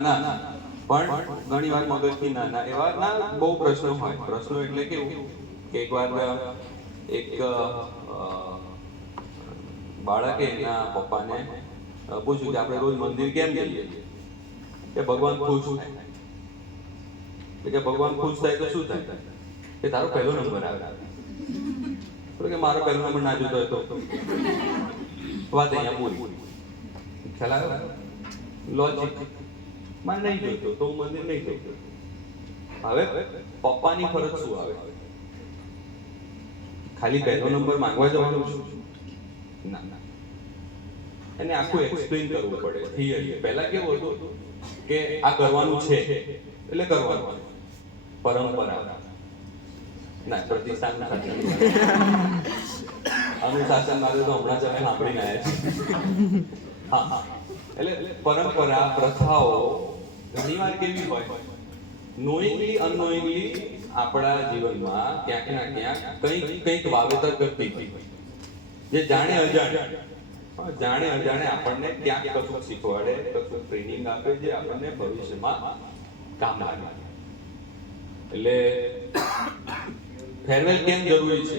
ના પણ ઘણી વાર મગજથી નાના એવા ના બહુ પ્રશ્નો હોય. પ્રશ્નો એટલે કેવું કે એકવાર એક બાળકે એના પપ્પાને પૂછ્યું કે આપણે રોજ મંદિર કેમ જઈએ કે ભગવાન ખુશ થાય. કે ભગવાન ખુશ થાય તો શું થાય કે તારો પહેલો નંબર આવે. કે મારો પહેલો નંબર ના જોતો હતો વાત અહીંયા પૂરી. ખ્યાલ આવે લોજિક મને નહીં જોઈતો તો હું મંદિર નહીં જતો. હવે પપ્પાની ફરજ શું આવે? ખાલી પહેલો નંબર માંગવા જવાનું છું? ના, એને આખું એક્સપ્લેન કરવું પડે. થિયરી પહેલા કેવું હતું કે આ કરવાનું છે એટલે કરવાનું. પરંપરા ના પ્રતિષ્ઠાન અનુશાસન માટે તો હમણાં જ અમે સાંભળીને આવ્યા છીએ. હા, એટલે પરંપરા પ્રથાઓ ઘણીવાર કેવી હોય, નોઈંગલી અનનોઈંગલી આપણા જીવનમાં ક્યાંક ના ક્યાંક કંઈક વાવેતર કરતી હોય, જે જાણે અજાણે આપણને ક્યાંક કશું શીખવાડે, કશું ટ્રેનિંગ આપે, જે આપણને ભવિષ્યમાં કામ લાગે. એટલે ફેરવેલ કેમ જરૂરી છે?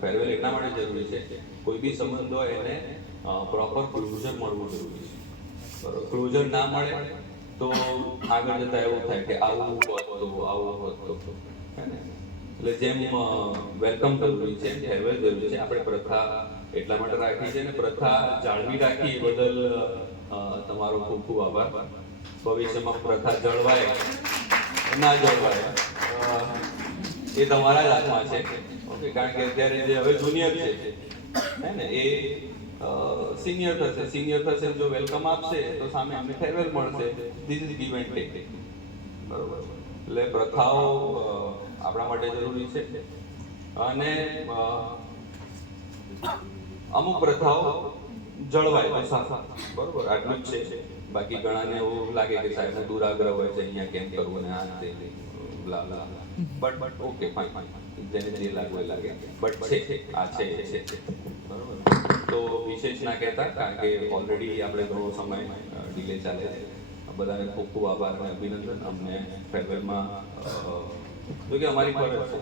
ફેરવેલ એટલા માટે જરૂરી છે, કોઈ બી સંબંધ હોય એને પ્રોપર ક્લોઝર મળવું જરૂરી છે. બરોબર, ક્લોઝર ના મળે તો આગળ જતા એવું થાય કે આવું હોત તો એટલે જેમ વેલકમ જરૂરી છે, ફેરવેલ જરૂરી છે. આપણે પ્રથા એટલા માટે રાખી છે, અને પ્રથા જાળવી રાખી એ બદલ તમારો ખૂબ ખૂબ આભાર. ભવિષ્યમાં પ્રથા જળવાય ના જળવાય એ તમારા જ હાથમાં છે. ઓકે, કારણ કે અત્યારે જે હવે જુનિયર છે હે ને, એ સિનિયર થશે. જો વેલકમ આપશે તો સામે અમને ફેરવેલ મળશે. This is give and take. બરોબર, એટલે પ્રથાઓ આપણા માટે જરૂરી છે. અને અમુક પ્રથાઓ જળવાય તો સારા. બરોબર, આટલું જ છે. બાકી ઘણાને એવું લાગે કે સાહેબનો દુરાગ્રહ હોય છે, અહીંયા કેમ કરવું ને આ તે બ્લા બ્લા. બટ ઓકે ફાઇન, જેને જે લાગવું એ લાગે. બટ છે આ છે એ છે. બરોબર, તો વિશેષ ના કહેતા, કારણ કે ઓલરેડી આપણે ઘણો સમય ડિલે ચાલે છે. બધાને ખૂબ ખૂબ આભાર અને અભિનંદન. અમને ફેરવેલમાં જો કે અમારી ફરજ છે.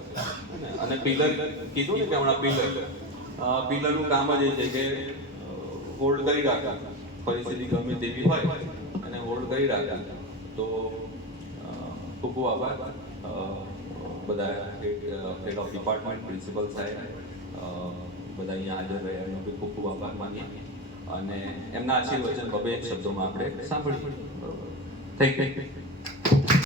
અને પિલર કીધું ને કે હમણાં પિલરનું કામ જ એ છે કે હોલ્ડ કરી રાખા. પરિસ્થિતિ ગમે તેવી હોય અને હોલ્ડ કરી રાખા. તો ખૂબ ખૂબ આભાર બધા હેડ ઓફ ડિપાર્ટમેન્ટ, પ્રિન્સિપલ સાહેબ, બધા અહીંયા હાજર રહ્યા એનો બી ખૂબ ખૂબ આભાર માનીએ. અને એમના આશીર્વચન બબે શબ્દોમાં આપણે સાંભળીએ. બરોબર, થેન્ક યુ.